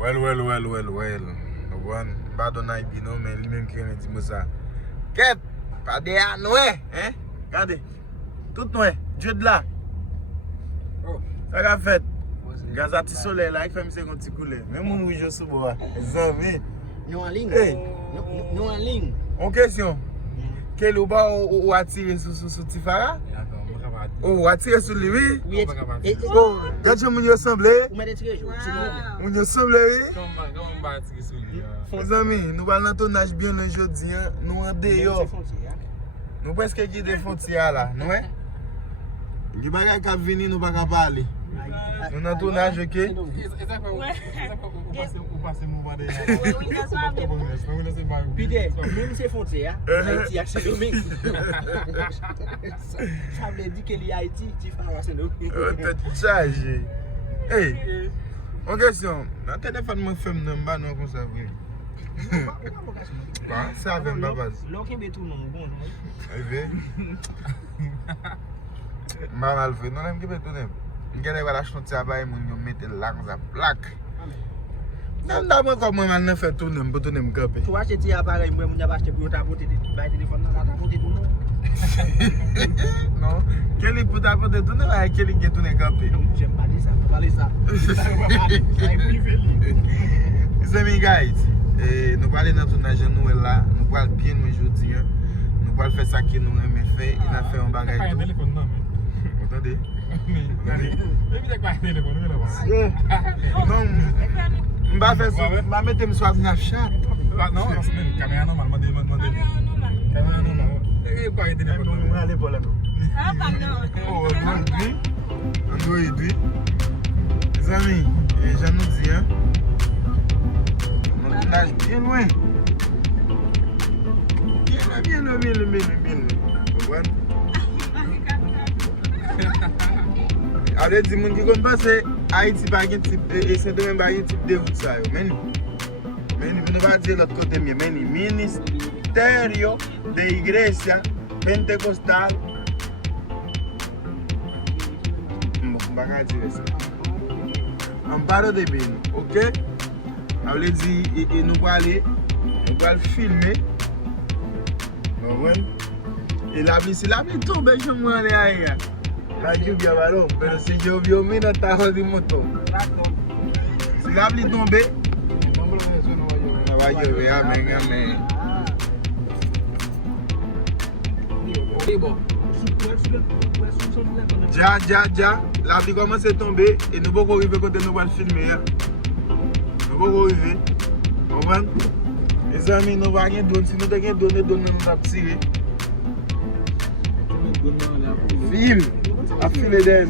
Well. Bon, pardonnez bien, mais lui-même qui me dit ça. Qu'est-ce? Pas de Noé, hein? Regardez. Tout Noé, Dieu de là. Ça qu'a fait. Gaz à petit soleil là, il fait un petit couler. Même mon rouge sous bois. Les amis. Nous en ligne. Nous en ligne. En question. Quel ou bas ou attirer sur Tifara? Ou attirer sur lui, oui? Oui, Oh, quand je me ressemble, vous mettez tiré, on ressemble, oui? Les amis, nous allons dans tournage bien aujourd'hui, nous en dehors. Nous presque qui des frontières là, nous hein? Il n'y a pas qu'à venir, nous pas qu'à parler. Nous dans tournage, ok? Peter, même ces frontières, Haïti a c'est domaine. Ça veut dire que l'Haïti, tu fais c'est nous. T'es chargé. Hey, en question, dans le téléphone, moi, je fais un non comme ça, oui. Ça avait ma base. L'autre est tout non bon. Mal fait, non, je vais tout nem. Je vais la chantier à bailler, je mettre là comme ça, plaque. Non, d'abord comment on fait tout nem, pour tout nem capé. Tu achètes un appareil, moi, je vais acheter pour t'apporter des téléphones, t'apporter tout non. Non, quel est pour t'apporter tout nem, quel est tout nem capé. J'aime pas dire ça, parler ça. Les amis, guys, nous allons dans tournage nous là, nous allons bien aujourd'hui, nous allons faire ça que nous aimons faire, il a fait un bagage. Attendez. Non, je vais faire ça, je vais mettre sur Snapchat. Non, c'est caméra normale, caméra normale. Et quoi, il téléphone On va aller pour là. Ah, pardon. Oh, Android, oui. Les amis, je nous dis, hein. On tournage bien loin. Bien loin. Vous voyez? Allez, dis-moi qui comme passer Haïti par un type et c'est de même par un type de route ça. Mais nous va dire l'autre côté mais Ministerio de Iglesia Pentecostal. On va dire ça. Amparo de Beno, ok? Allez dire et nous allons filmer. Et la vie tombe je moi aller ailleurs. La lluvia balón, pero si llovió, mira, está jodido motor. Si la pluie tombe, no va a llover, amén. Ja, la pluie commence à tomber et nous pouvons arriver quand nous allons filmer. Nous pouvons arriver. Les amis, nous allons donner, si nous avons donné, nous allons tirer. Film. I feel it there.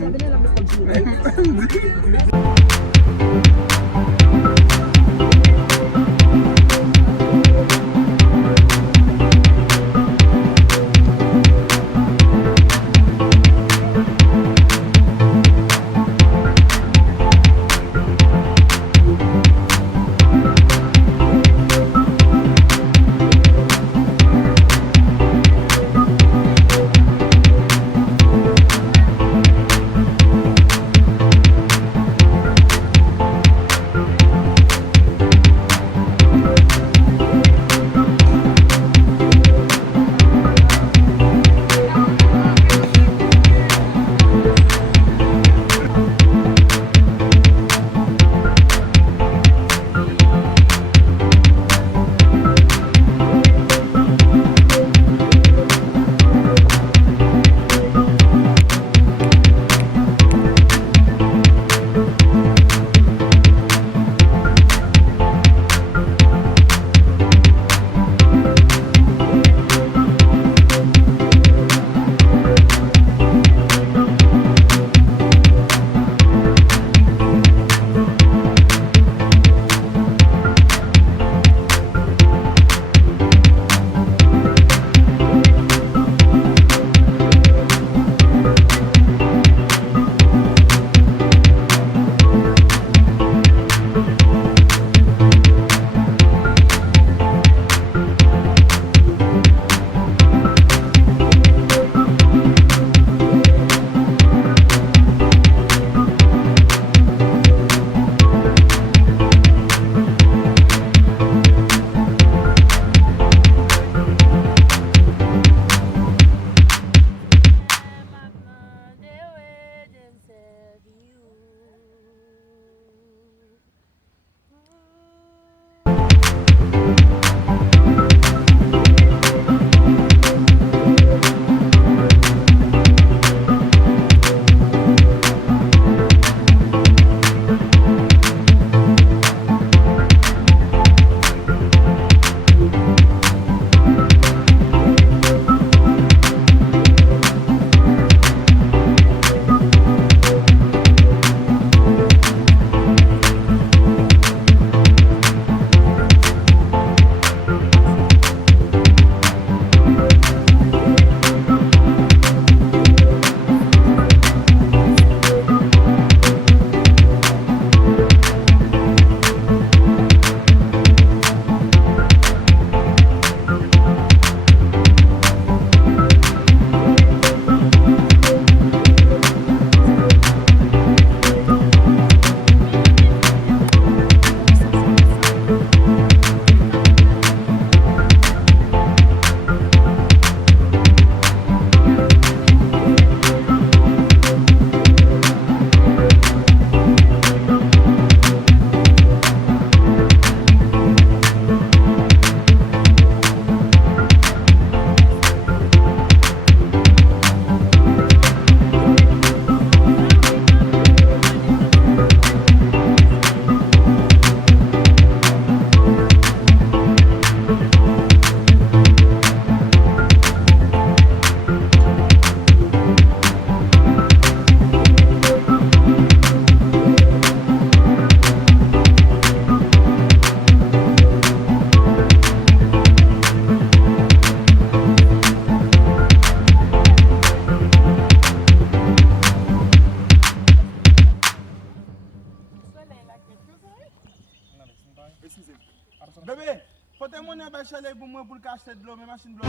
Bébé, pote mon ba chalet pour moi pour acheter de l'eau, mais machine de l'eau.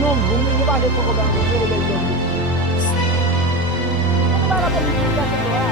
Non, bumi ba de ko ba ko le le. Ano ba la politika ko ba?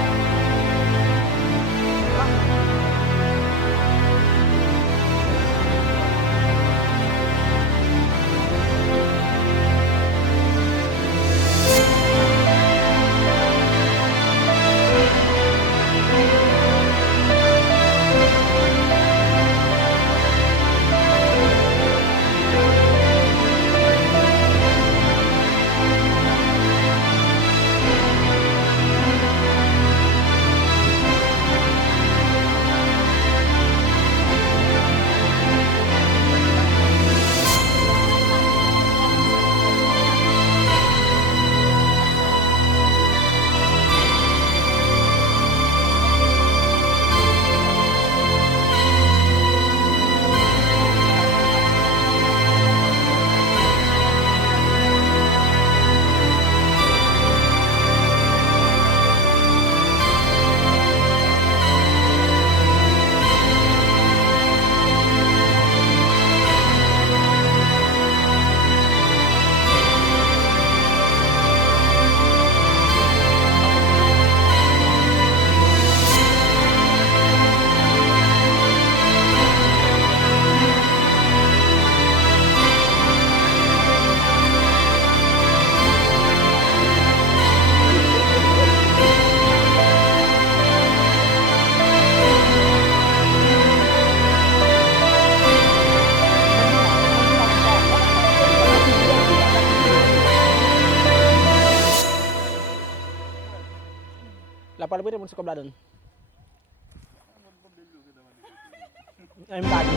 Lapar pun mun sekolah doon. Ay bagi.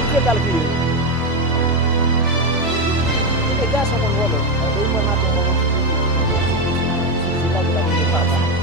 Mwen fè tal kriye. E gars son kon wolo. E mwen naton kon. Se pa ki la mwen fè.